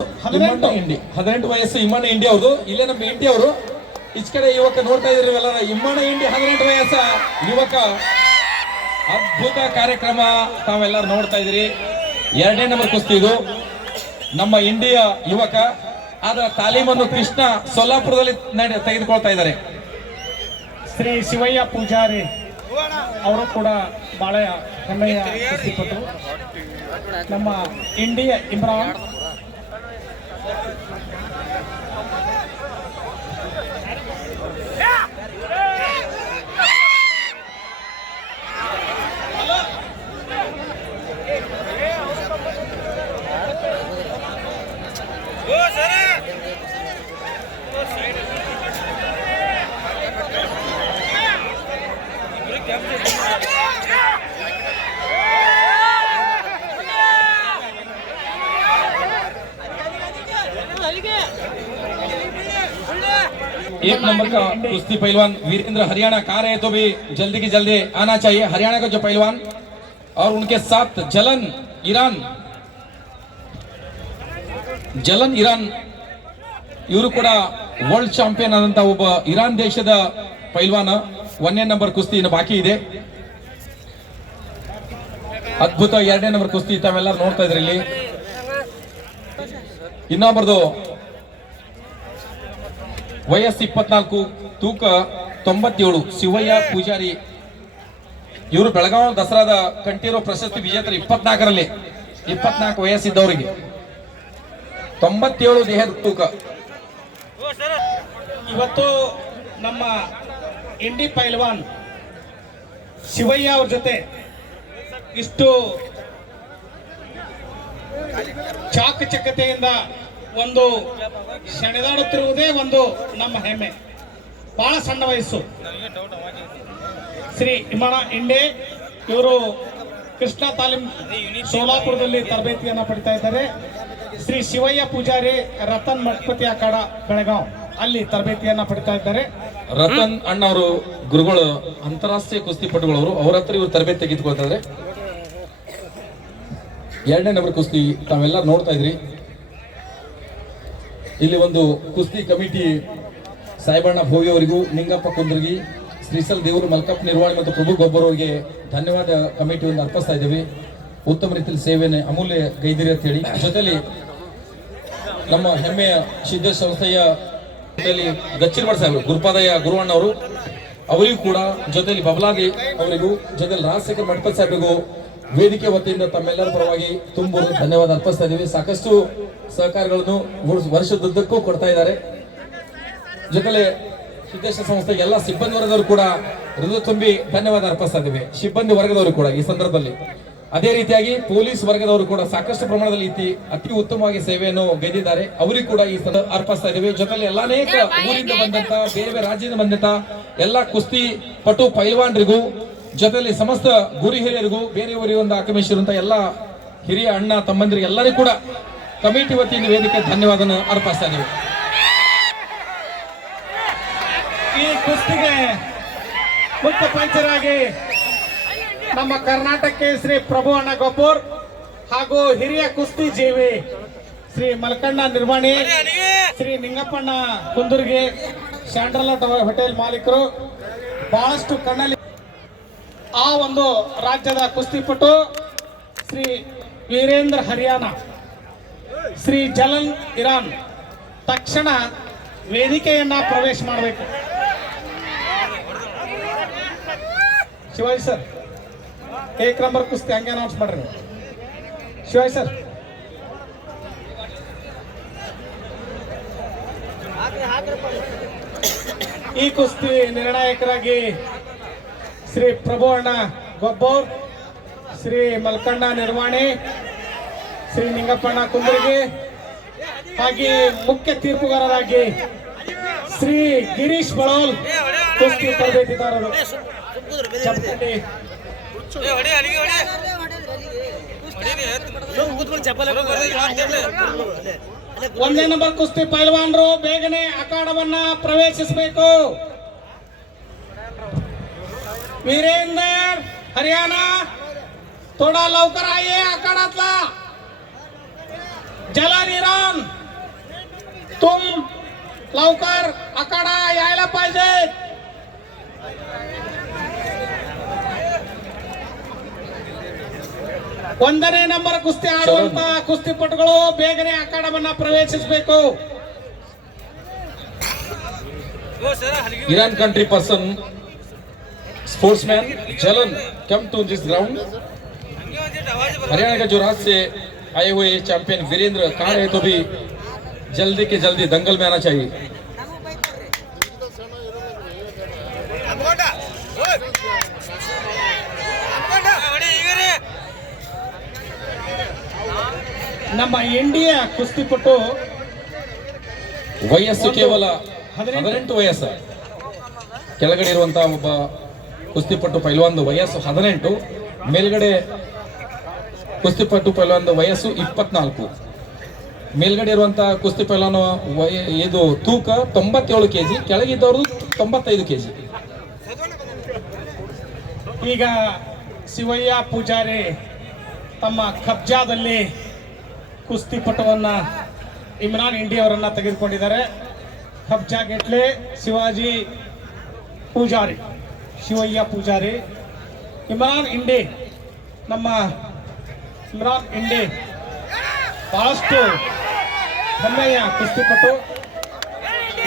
18 ವಯಸ್ಸು ಇಮ್ಮಣ್ಣ ಇಂಡಿ ಅವ್ರದು. ಇಲ್ಲೇ ನಮ್ಮ ಇಂಡಿ ಅವರು ಈಚ ಕಡೆ ಯುವಕ ನೋಡ್ತಾ ಇದ್ರಿ ಎಲ್ಲ. ಇಮ್ಮಣ್ಣ ಇಂಡಿ 18 ವಯಸ್ಸ ಯುವಕ. ಅದ್ಭುತ ಕಾರ್ಯಕ್ರಮ ತಾವೆಲ್ಲರೂ ನೋಡ್ತಾ ಇದ್ರಿ. 2ನೇ ನಂಬರ್ ಕುಸ್ತಿ ಇದು. ನಮ್ಮ ಇಂಡಿಯ ಯುವಕ ಆದ ತಾಲೀಮನ್ನು ಕೃಷ್ಣ ಸೊಲ್ಲಾಪುರದಲ್ಲಿ ತೆಗೆದುಕೊಳ್ತಾ ಇದ್ದಾರೆ. ಶ್ರೀ ಶಿವಯ್ಯ ಪೂಜಾರಿ ಅವರು ಕೂಡ ಬಹಳ ಹೆಮ್ಮೆಯ ಕುಸ್ತಿಪಟು. ನಮ್ಮ ಇಂಡಿಯ ಇಮ್ರಾನ್ एक नंबर का कुश्ती पहलवान वीरेंद्र हरियाणा का रहे तो भी जल्दी की जल्दी आना चाहिए. हरियाणा का जो पहलवान और उनके साथ जलन ईरान इವರು ಕೂಡ ವರ್ಲ್ಡ್ ಚಾಂಪಿಯನ್ ಆದಂತ ಒಬ್ಬ ಇರಾನ್ ದೇಶದ ಪೈಲ್ವಾನ. 1ನೇ ನಂಬರ್ ಕುಸ್ತಿ ಇನ್ನು ಬಾಕಿ ಇದೆ. ಅದ್ಭುತ 2ನೇ ನಂಬರ್ ಕುಸ್ತಿ ತಾವೆಲ್ಲರೂ ನೋಡ್ತಾ ಇದ್ರಿ. ಇಲ್ಲಿ ಇನ್ನೊಬ್ಬರದು ವಯಸ್ಸು 24, ತೂಕ 97, ಶಿವಯ್ಯ ಪೂಜಾರಿ. ಇವರು ಬೆಳಗಾವಿ ದಸರಾದ ಕಂಠೀರೋ ಪ್ರಶಸ್ತಿ ವಿಜೇತರು. 24ರಲ್ಲಿ 24 ವಯಸ್ಸಿದ್ದವರಿಗೆ 97 ದೇಹದ ತೂಕ. ಇವತ್ತು ನಮ್ಮ ಇಂಡಿ ಪೈಲ್ವಾನ್ ಶಿವಯ್ಯ ಅವ್ರ ಜೊತೆ ಇಷ್ಟು ಚಾಕಚಕ್ಯತೆಯಿಂದ ಒಂದು ಸೆಣೆದಾಡುತ್ತಿರುವುದೇ ಒಂದು ನಮ್ಮ ಹೆಮ್ಮೆ. ಬಹಳ ಸಣ್ಣ ವಯಸ್ಸು. ಶ್ರೀ ಇಮ್ಮಣ್ಣ ಇಂಡೆ ಇವರು ಕೃಷ್ಣ ತಾಲೀಮ್ ಸೋಲಾಪುರದಲ್ಲಿ ತರಬೇತಿಯನ್ನು ಪಡಿತಾ ಇದ್ದಾರೆ. ಶ್ರೀ ಶಿವಯ್ಯ ಪೂಜಾರಿ ರತನ್ ಮಠಪತಿ ಅಖಾಡ ಬೆಳಗಾವ್ ಅಲ್ಲಿ ತರಬೇತಿಯನ್ನ ಪಡಿತಾ ಇದ್ದಾರೆ. ರತನ್ ಅಣ್ಣ ಅವರು ಗುರುಗಳು, ಅಂತಾರಾಷ್ಟ್ರೀಯ ಕುಸ್ತಿಪಟುಗಳವರು. ಅವರ ಹತ್ರ ಇವರು ತರಬೇತಿ ತೆಗೆದುಕೊಳ್ತಾ ಇದ್ದಾರೆ. 2ನೇ ನಂಬರ್ ಕುಸ್ತಿ ತಾವೆಲ್ಲರೂ ನೋಡ್ತಾ ಇದ್ರಿ. ಇಲ್ಲಿ ಒಂದು ಕುಸ್ತಿ ಕಮಿಟಿ ಸಾಯಿಬಣ್ಣ ಭೋವಿ ಅವರಿಗೂ, ನಿಂಗಪ್ಪ ಕುಂದ್ರಗಿ, ಶ್ರೀಸಲ್ ದೇವರು, ಮಲ್ಕಪ್ಪ ನಿರ್ವಾಣಿ ಮತ್ತು ಪ್ರಭು ಗೊಬ್ಬರ ಅವರಿಗೆ ಧನ್ಯವಾದ ಕಮಿಟಿ ಒಂದು ಅರ್ಪಿಸ್ತಾ ಇದ್ದೀವಿ. ಉತ್ತಮ ರೀತಿಯಲ್ಲಿ ಸೇವೆಯನ್ನು ಅಮೂಲ್ಯ ಗೈದಿರಿ ಅಂತ ಹೇಳಿ. ಜೊತೆಲಿ ನಮ್ಮ ಹೆಮ್ಮೆಯ ಸಿದ್ಧ ಸಂಸ್ಥೆಯ ಗಚ್ಚಿರಮಠ ಸಾಹೇಬರು, ಗುರುಪಾದಯ್ಯ ಗುರುವಣ್ಣ ಅವರು, ಅವರಿಗೂ ಕೂಡ, ಜೊತೆಲಿ ಬಬಲಾದಿ ಅವರಿಗೂ, ಜೊತೆಲಿ ರಾಜಶೇಖರ್ ಮಠಪತಿ ಸಾಹೇಬರಿಗೂ ವೇದಿಕೆ ವತಿಯಿಂದ ತಮ್ಮೆಲ್ಲರ ಪರವಾಗಿ ತುಂಬ ಧನ್ಯವಾದ ಅರ್ಪಿಸ್ತಾ ಇದ್ದೀವಿ. ಸಾಕಷ್ಟು ಸಹಕಾರಗಳನ್ನು ವರ್ಷದುದ್ದಕ್ಕೂ ಕೊಡ್ತಾ ಇದ್ದಾರೆ. ಜೊತೆಲೆ ಸಿದ್ದೇಶ ಸಂಸ್ಥೆಗೆ ಎಲ್ಲ ಸಿಬ್ಬಂದಿ ವರ್ಗದವರು ಕೂಡ ಹೃದಯ ತುಂಬಿ ಧನ್ಯವಾದ ಅರ್ಪಿಸ್ತಾ ಇದ್ದೀವಿ. ಸಿಬ್ಬಂದಿ ವರ್ಗದವರು ಕೂಡ ಈ ಸಂದರ್ಭದಲ್ಲಿ, ಅದೇ ರೀತಿಯಾಗಿ ಪೊಲೀಸ್ ವರ್ಗದವರು ಕೂಡ ಸಾಕಷ್ಟು ಪ್ರಮಾಣದಲ್ಲಿ ಅತಿ ಉತ್ತಮವಾಗಿ ಸೇವೆಯನ್ನು ಗೈದಿದ್ದಾರೆ. ಅವರಿಗೂ ಕೂಡ ಈ ಅರ್ಪಿಸ್ತಾ ಇದ್ದೀವಿ. ಜೊತೆಲಿ ಅನೇಕ ಊರಿಂದ ಬಂದಂತ, ಬೇರೆ ಬೇರೆ ರಾಜ್ಯದಿಂದ ಬಂದಂತ ಎಲ್ಲ ಕುಸ್ತಿ ಪಟು ಪೈಲ್ವಾನ್ರಿಗೂ, ಜೊತೆಲಿ ಸಮಸ್ತ ಗುರು ಹಿರಿಯರಿಗೂ, ಬೇರೆ ಊರಿಗೊಂದು ಆಗಮಿಸಿರುವಂತ ಎಲ್ಲ ಹಿರಿಯ ಅಣ್ಣ ತಮ್ಮಂದಿರಿಗೆ ಎಲ್ಲರಿಗೂ ಕೂಡ ಕಮಿಟಿ ವತಿಯಿಂದ ವೇದಿಕೆ ಧನ್ಯವಾದ ಅರ್ಪಿಸ್ತಾ ಇದ್ದೀವಿ. ಈ ಕುಸ್ತಿಗೆ ಮುಖ್ಯ ಪಂಚರಾಗಿ ನಮ್ಮ ಕರ್ನಾಟಕಕ್ಕೆ ಶ್ರೀ ಪ್ರಭು ಅಣ್ಣ ಗೊಬ್ಬೂರ್ ಹಾಗೂ ಹಿರಿಯ ಕುಸ್ತಿ ಜೀವಿ ಶ್ರೀ ಮಲ್ಕಣ್ಣ ನಿರ್ಮಾಣಿ, ಶ್ರೀ ನಿಂಗಪ್ಪಣ್ಣ ಕುಂದುರ್ಗಿ, ಶಾಂಡ್ರಲ ಹೋಟೆಲ್ ಮಾಲೀಕರು, ಬಹಳಷ್ಟು ಕಣ್ಣಲ್ಲಿ ಆ ಒಂದು ರಾಜ್ಯದ ಕುಸ್ತಿಪಟು ಶ್ರೀ ವೀರೇಂದ್ರ ಹರಿಯಾಣ, ಶ್ರೀ ಜಲನ್ ಇರಾನ್ ತಕ್ಷಣ ವೇದಿಕೆಯನ್ನ ಪ್ರವೇಶ ಮಾಡಬೇಕು. ಶಿವಾಜಿ ಸರ್, 1 ನಂಬರ್ ಕುಸ್ತಿ ಹಂಗೆ ಅನೌನ್ಸ್ ಮಾಡ್ರಿ. ಶಿವಾಜಿ ಸರ್, ಈ ಕುಸ್ತಿ ನಿರ್ಣಾಯಕರಾಗಿ ಶ್ರೀ ಪ್ರಭು ಅಣ್ಣ ಗೊಬ್ಬೂರ್, ಶ್ರೀ ಮಲ್ಕಣ್ಣ ನಿರ್ವಾಣಿ, ಶ್ರೀ ನಿಂಗಪ್ಪಣ್ಣ ಕುಂದರ್ಗಿ, ಹಾಗೆ ಮುಖ್ಯ ತೀರ್ಪುಗಾರರಾಗಿ ಶ್ರೀ ಗಿರೀಶ್ ಬಳೋಲ್, ಕುಸ್ತಿ ತರಬೇತಿದಾರರು. 1ನೇ ನಂಬರ್ ಕುಸ್ತಿ ಪೈಲ್ವಾನರು ಬೇಗನೆ ಅಖಾಡವನ್ನ ಪ್ರವೇಶಿಸಬೇಕು. वीरेंद्र हरियाणा थोड़ा लवकर आइए आखाडातला. जलन इराण तुम लवकर आखाडा यायला पाहिजे. ಒಂದನೇ ನಂಬರ್ ಕುಸ್ತಿ ಆಡುವಂತ ಕುಸ್ತಿಪಟುಗಳು ಬೇಗನೆ ಅಖಾಡವನ್ನ ಪ್ರವೇಶಿಸಬೇಕು. Iran country person, sportsman Jalan come to this ground. Haryana के जो राज्य से आए हुए चैंपियन वीरेंद्र कहाँ रहे तो भी जल्दी के जल्दी दंगल में आना चाहिए. ನಮ್ಮ ಇಂಡಿಯಾ ಕುಸ್ತಿಪಟು ವಯಸ್ಸು ಕೇವಲ 18 ವಯಸ್ಸು. ಕೆಳಗಡೆ ಇರುವಂತಹ ಒಬ್ಬ ಕುಸ್ತಿಪಟು ಪೈಲ್ವಾನ್ ವಯಸ್ಸು 18, ಮೇಲ್ಗಡೆ ಕುಸ್ತಿಪಟು ಪೈಲ್ವಾನ್ ವಯಸ್ಸು 24. ಮೇಲ್ಗಡೆ ಇರುವಂತಹ ಕುಸ್ತಿ ಪೈಲ್ವಾನ್ ಇದು ತೂಕ 97 kg, ಕೆಳಗಿದ್ದವರು 95 kg. ಈಗ ಶಿವಯ್ಯ ಪೂಜಾರಿ ತಮ್ಮ ಕಬ್ಜಾದಲ್ಲಿ ಕುಸ್ತಿಪಟುವನ್ನ ಇಮ್ರಾನ್ ಇಂಡಿ ಅವರನ್ನ ತೆಗೆದುಕೊಂಡಿದ್ದಾರೆ. ಕಬ್ಜಾ ಗೆಟ್ಲೆ ಶಿವಾಜಿ ಪೂಜಾರಿ, ಶಿವಯ್ಯ ಪೂಜಾರಿ, ಇಮ್ರಾನ್ ಇಂಡಿ. ನಮ್ಮ ಇಮ್ರಾನ್ ಇಂಡಿ ಬಹಳಷ್ಟು ಹೆಮ್ಮೆಯ ಕುಸ್ತಿಪಟು,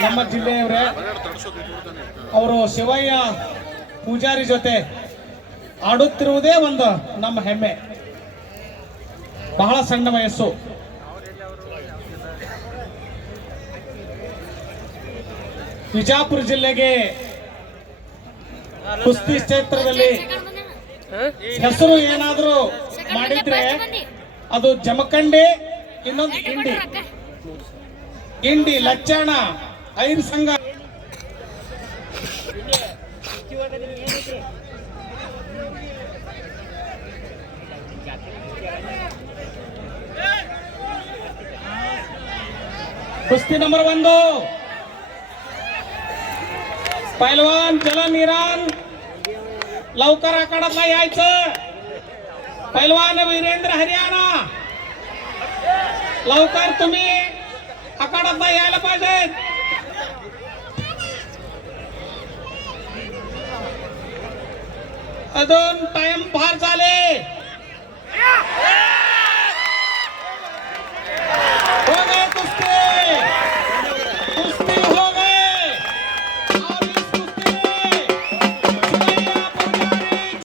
ನಮ್ಮ ಜಿಲ್ಲೆಯವರೇ. ಅವರು ಶಿವಯ್ಯ ಪೂಜಾರಿ ಜೊತೆ ಆಡುತ್ತಿರುವುದೇ ಒಂದು ನಮ್ಮ ಹೆಮ್ಮೆ. ಬಹಳ ಸಣ್ಣ ವಯಸ್ಸು. ವಿಜಾಪುರ ಜಿಲ್ಲೆಗೆ ಕುಸ್ತಿ ಕ್ಷೇತ್ರದಲ್ಲಿ ಹೆಸರು ಏನಾದರೂ ಮಾಡಿದ್ರೆ ಅದು ಜಮಖಂಡಿ, ಇನ್ನೊಂದು ಇಂಡಿ. ಇಂಡಿ ಲಚ್ಚಣ ಐದು ಸಂಘ. कुस्ती नंबर 1 पैलवान जलन इराण लवकर आखाड्यातला यायचं. पैलवान वीरेंद्र हरियाणा लवकर तुम्ही आखाड्यातला यायला पाहिजे. अजून टाइम फार झाले.